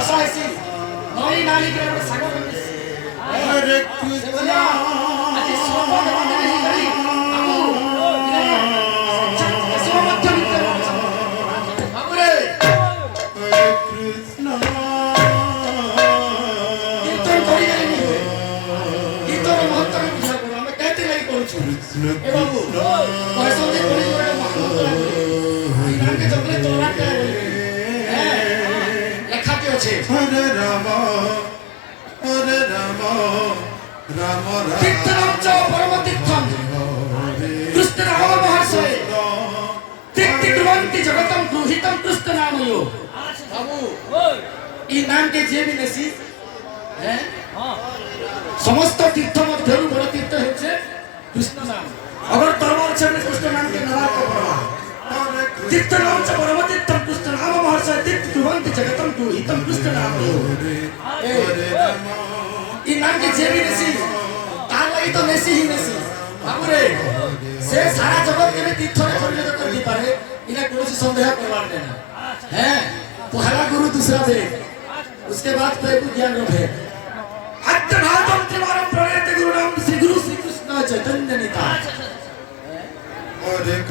ବର୍ଷା ହେସି ନଈ ନାଳି କରି ଗୋଟେ ସାଗ ବନିସି ହରେ କୃଷ୍ଣ ଆଜି ସର୍ବ ଦେବତା ହେଇ ଗଲି ଆମୁ ଶିବ ମଧ୍ୟ ଭିତରେ ବାବୁରେ ହରେ କୃଷ୍ଣ କୀର୍ତ୍ତନ କରି ଯାଇନି ହୁଏ କୀର୍ତ୍ତନ ମହତ୍ତ୍ୱ ବୁଝା କରୁ ଆମେ କେତେ ଲାଗି କରୁଛୁ ଏ ବାବୁ ବୈଷ୍ଣବୀ କରି ଗୋଟେ ମହାମନ୍ତ୍ର ଲାଗି ଇନାକେ ଜଙ୍ଗଲେ ତୋଳା କେ ଲେଖାଟି ଅଛି ହରେ ରାମ ରାମ ରାମ তীর্থনাম চ পরম তীর্থম কৃষ্ণ নাম মহাশয় তীর্থ কুর্বন্তি জগতম গৃহীতম কৃষ্ণ নাময় বাবু এই নামকে যে भी নেছি হ্যাঁ সমস্ত তীর্থ মধ্যরু বড় তীর্থ হচ্ছে কৃষ্ণ নাম अगर तोर से कृष्ण नाम के नवा को पढ़ा তীর্থ নাম চ পরম তীর্থম কৃষ্ণ নাম মহাশয় তীর্থ কুর্বন্তি জগতম গৃহীতম কৃষ্ণ নাময় এই নামকে যে भी নেছি তার লাগি তো নেছি হি নেছি বাবুরে সে সারা জগৎ কেবে তীর্থরে পরিণত করে দি পারে ইনা কোনসি সন্দেহ করবার না হ্যাঁ पहला गुरु दूसरा वेद उसके बाद प्रभु ज्ञान रूप है अत्यनाथम त्रिवारम प्रणेत गुरु नाम श्री गुरु श्री कृष्ण चैतन्य निताय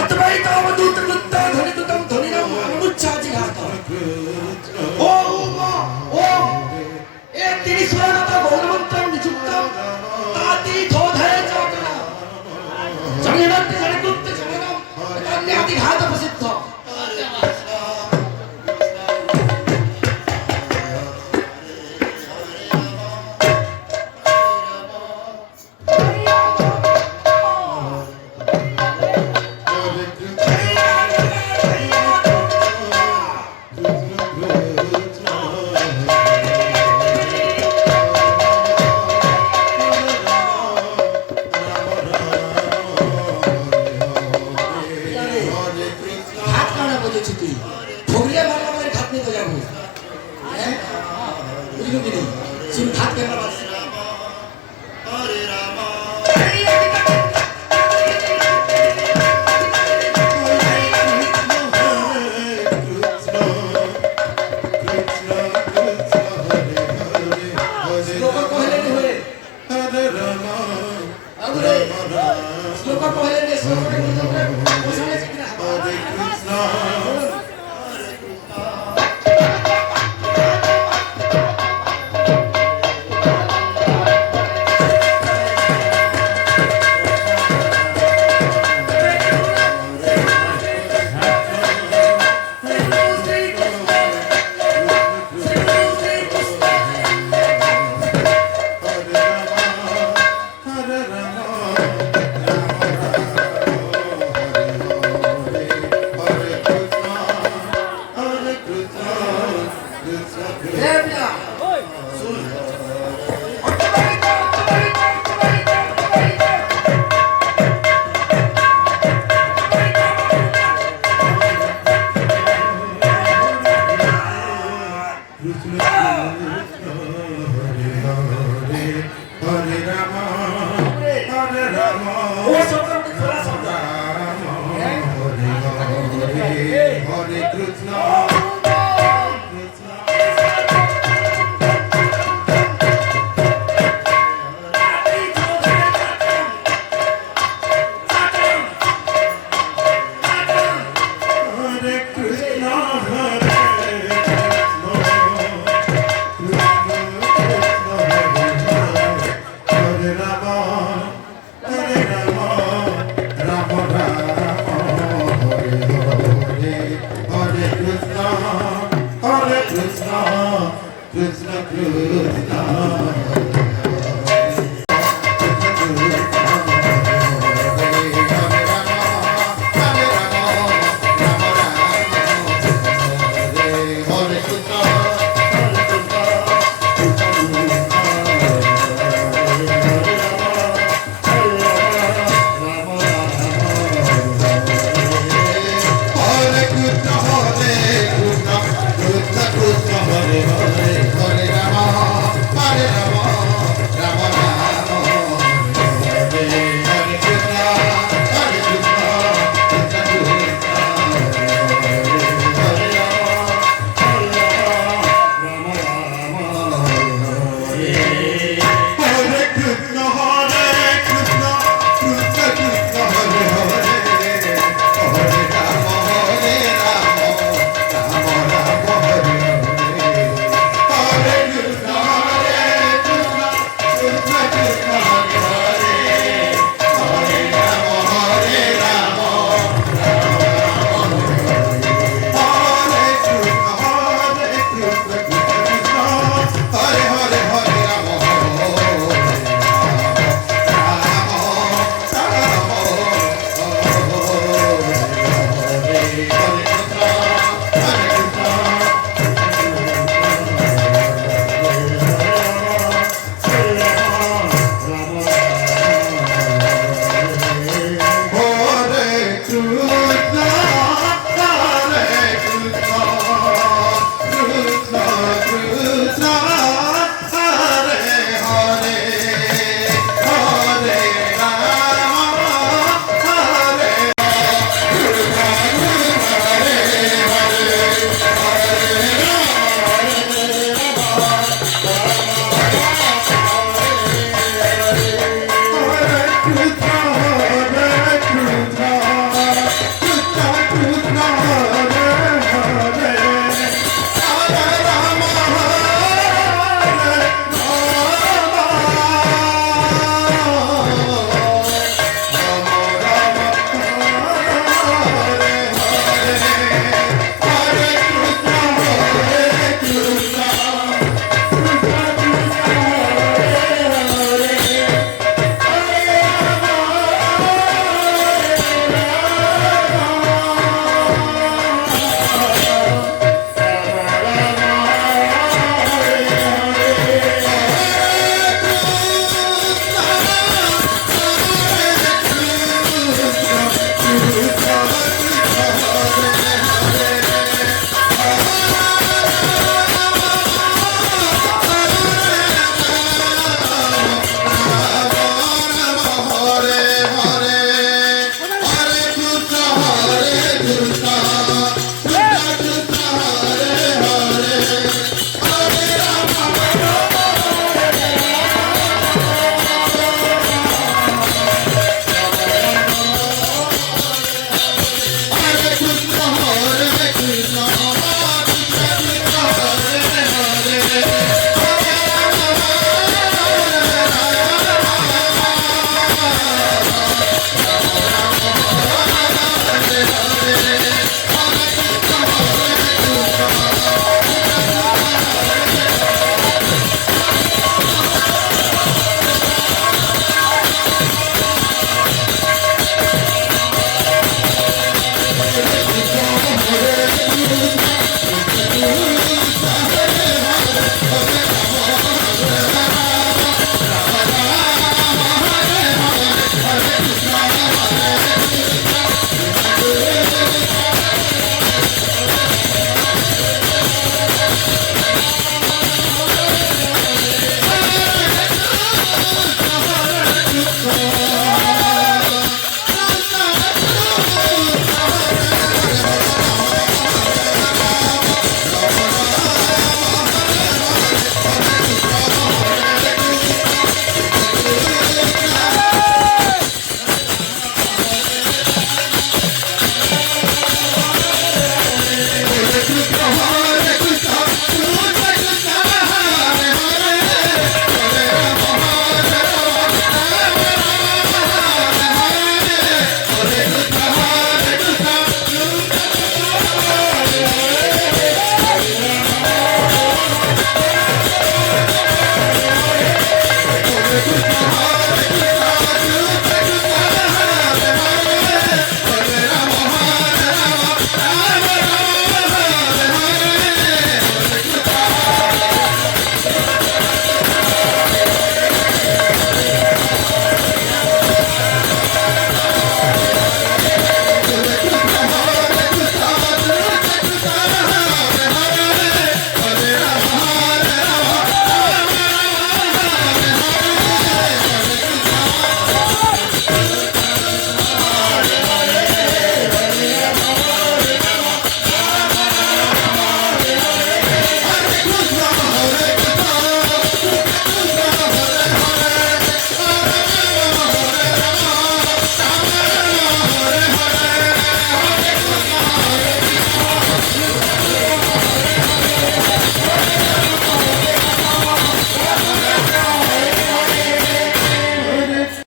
अद्वैता अवधूत कृत्ता ध्वनितम ध्वनिनम अनुच्चाजी घाता ओम ओम ए तिनि स्वरनाथ गौरवंतम निजुक्तम ताति धोधय चौकना जगन्नाथ जगन्नाथ जगन्नाथ अन्यादि घात प्रसिद्ध Krishna Krishna